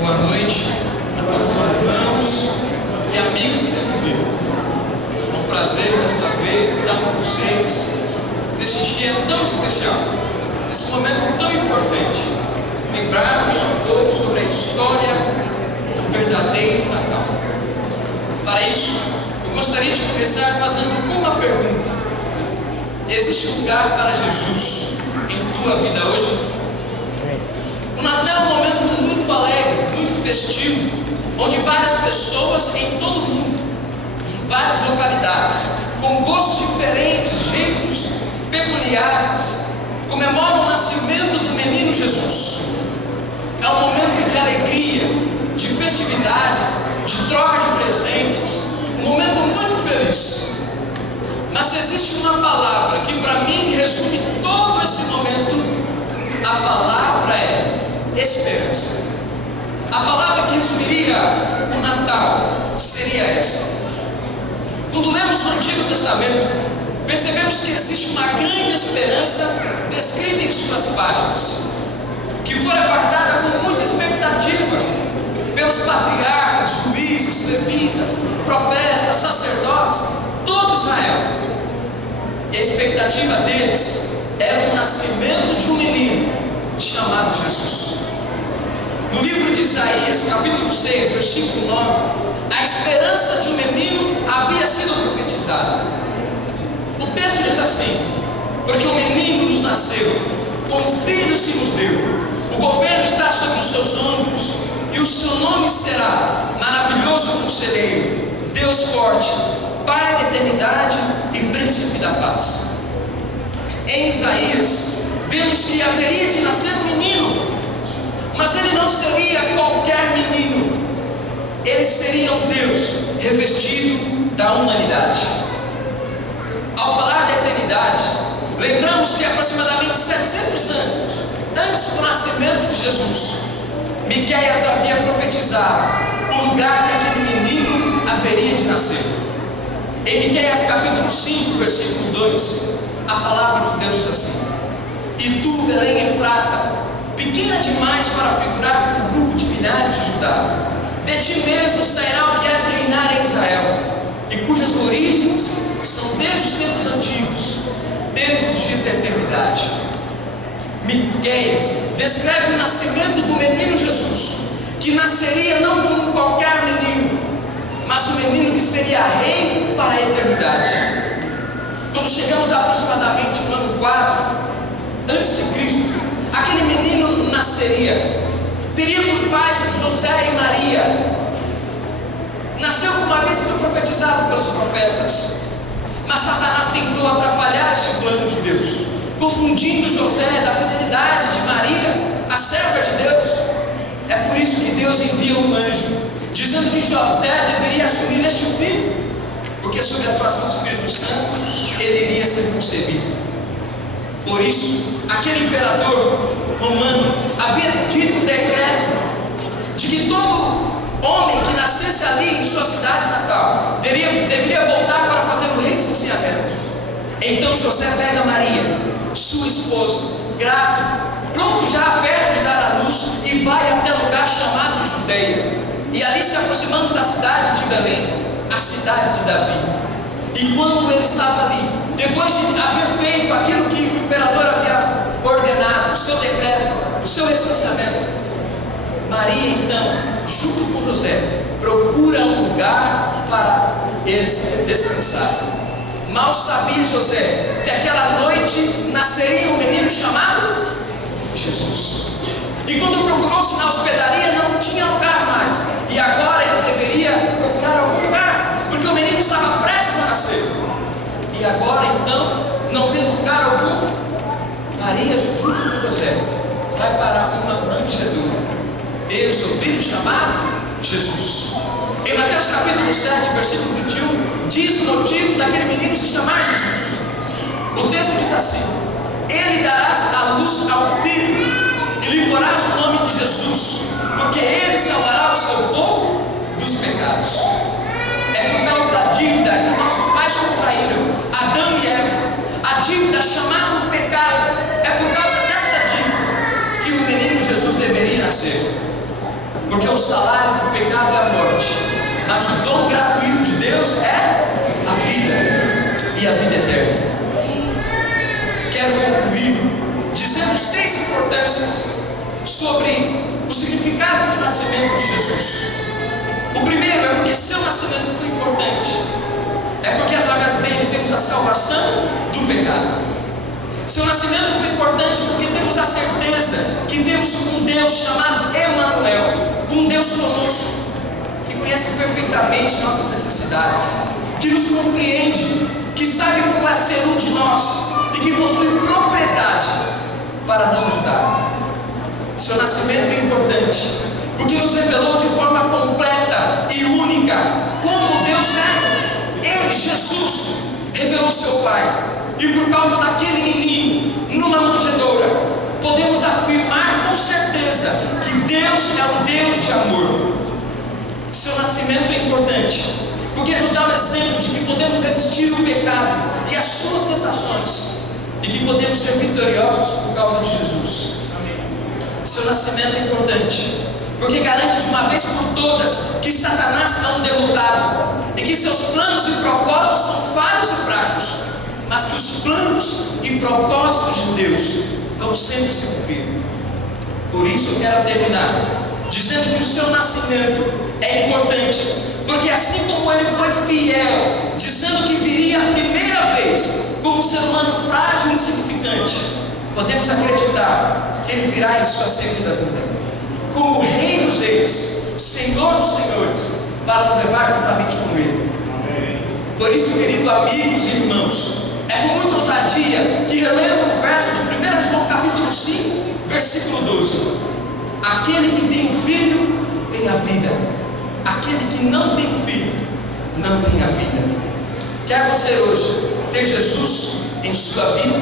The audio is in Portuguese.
Boa noite a todos os irmãos e amigos que nos visitam. É um prazer mais uma vez estar com vocês nesse dia tão especial, nesse momento tão importante. Lembrarmos um pouco sobre a história do verdadeiro Natal. Para isso, eu gostaria de começar fazendo uma pergunta: existe lugar para Jesus em tua vida hoje? O Natal é um momento muito alegre, muito festivo, onde várias pessoas em todo o mundo, em várias localidades, com gostos diferentes, jeitos peculiares, comemoram o nascimento do menino Jesus. É um momento de alegria, de festividade, de troca de presentes, um momento muito feliz. Mas se existe uma palavra que para mim resume todo esse momento, a palavra é esperança. A palavra que resumiria o Natal seria essa. Quando lemos o Antigo Testamento, percebemos que existe uma grande esperança descrita em suas páginas, que foi aguardada com muita expectativa pelos patriarcas, juízes, levitas, profetas, sacerdotes, todo Israel. E a expectativa deles era o nascimento de um menino chamado Jesus. No livro de Isaías, capítulo 6, versículo 9, a esperança de um menino havia sido profetizada. O texto diz assim: porque um menino nos nasceu, um filho se nos deu, o governo está sobre os seus ombros, e o seu nome será Maravilhoso Conselheiro, Deus Forte, Pai da Eternidade e Príncipe da Paz. Em Isaías, vemos que haveria de nascer um menino, mas ele não seria qualquer menino, ele seria um Deus revestido da humanidade. Ao falar da eternidade, lembramos que aproximadamente 700 anos antes do nascimento de Jesus, Miqueias havia profetizado o lugar que aquele menino haveria de nascer. Em Miqueias capítulo 5, versículo 2, a palavra de Deus diz assim: e tu, Belém Efrata, pequena demais para figurar no grupo de milhares de Judá, de ti mesmo sairá o que há de reinar em Israel, e cujas origens são desde os tempos antigos, desde os dias da eternidade. Miqueias descreve o nascimento do menino Jesus, que nasceria não como qualquer menino, mas o menino que seria rei para a eternidade. Quando chegamos aproximadamente no ano 4 antes de Cristo, aquele menino nasceria. Teria por pais José e Maria. Nasceu como havia sido profetizado pelos profetas. Mas Satanás tentou atrapalhar este plano de Deus, confundindo José da fidelidade de Maria, a serva de Deus. É por isso que Deus envia um anjo, dizendo que José deveria assumir este filho, porque sob a atuação do Espírito Santo ele iria ser concebido. Por isso, aquele imperador romano havia dito um decreto de que todo homem que nascesse ali em sua cidade natal deveria voltar para fazer o recenseamento. Então José pega Maria, sua esposa, grávida, pronto já perto de dar à luz, e vai até um lugar chamado Judeia, e ali se aproximando da cidade de Belém, a cidade de Davi. E quando ele estava ali, depois de haver feito aquilo que o imperador havia ordenado, o seu decreto, o seu recenseamento, Maria então, junto com José, procura um lugar para eles descansarem. Mal sabia José que aquela noite nasceria um menino chamado Jesus. E quando procurou-se na hospedaria, não tinha lugar mais, e agora ele deveria procurar algum lugar, porque o menino estava prestes a nascer. E agora então, não tendo lugar algum, Maria, junto com José, vai para uma manjedoura, ter o seu filho chamado Jesus. Em Mateus capítulo 7, versículo 21, diz o motivo daquele menino se chamar Jesus. O texto diz assim: ele darás a luz ao filho, e lhe porás o nome de Jesus, porque ele salvará o seu povo dos pecados. É por causa da dívida que nossos pais contraíram, Adão e Eva, a dívida chamada pecado, é por causa desta dívida que o menino Jesus deveria nascer. Porque o salário do pecado é a morte, mas o dom gratuito de Deus é a vida, e a vida eterna. Quero concluir dizendo 6 importâncias sobre o significado do nascimento de Jesus. O primeiro é porque seu nascimento foi importante, é porque através dele temos a salvação do pecado. Seu nascimento foi importante porque temos a certeza que temos um Deus chamado Emanuel, um Deus conosco, que conhece perfeitamente nossas necessidades, que nos compreende, que sabe como é ser um de nós e que possui propriedade para nos ajudar. Seu nascimento é importante porque nos revelou de forma completa e única como Deus é. Ele, Jesus, revelou seu Pai, e por causa daquele menino numa manjedoura, podemos afirmar com certeza que Deus é um Deus de amor. Seu nascimento é importante porque nos dá o exemplo de que podemos resistir o pecado e as suas tentações, e que podemos ser vitoriosos por causa de Jesus. Seu nascimento é importante porque garante de uma vez por todas que Satanás será um derrotado, e que seus planos e propósitos são falhos e fracos, mas que os planos e propósitos de Deus vão sempre se cumprir. Por isso eu quero terminar dizendo que o seu nascimento é importante, porque assim como ele foi fiel, dizendo que viria a primeira vez como um ser humano frágil e insignificante, podemos acreditar que ele virá em sua segunda vinda como Rei dos Reis, Senhor dos Senhores, para nos levar juntamente com ele. Por isso, queridos amigos e irmãos, é com muita ousadia que relembro o verso de 1 João capítulo 5, versículo 12. Aquele que tem um filho tem a vida, aquele que não tem um filho não tem a vida. Quer você hoje ter Jesus em sua vida?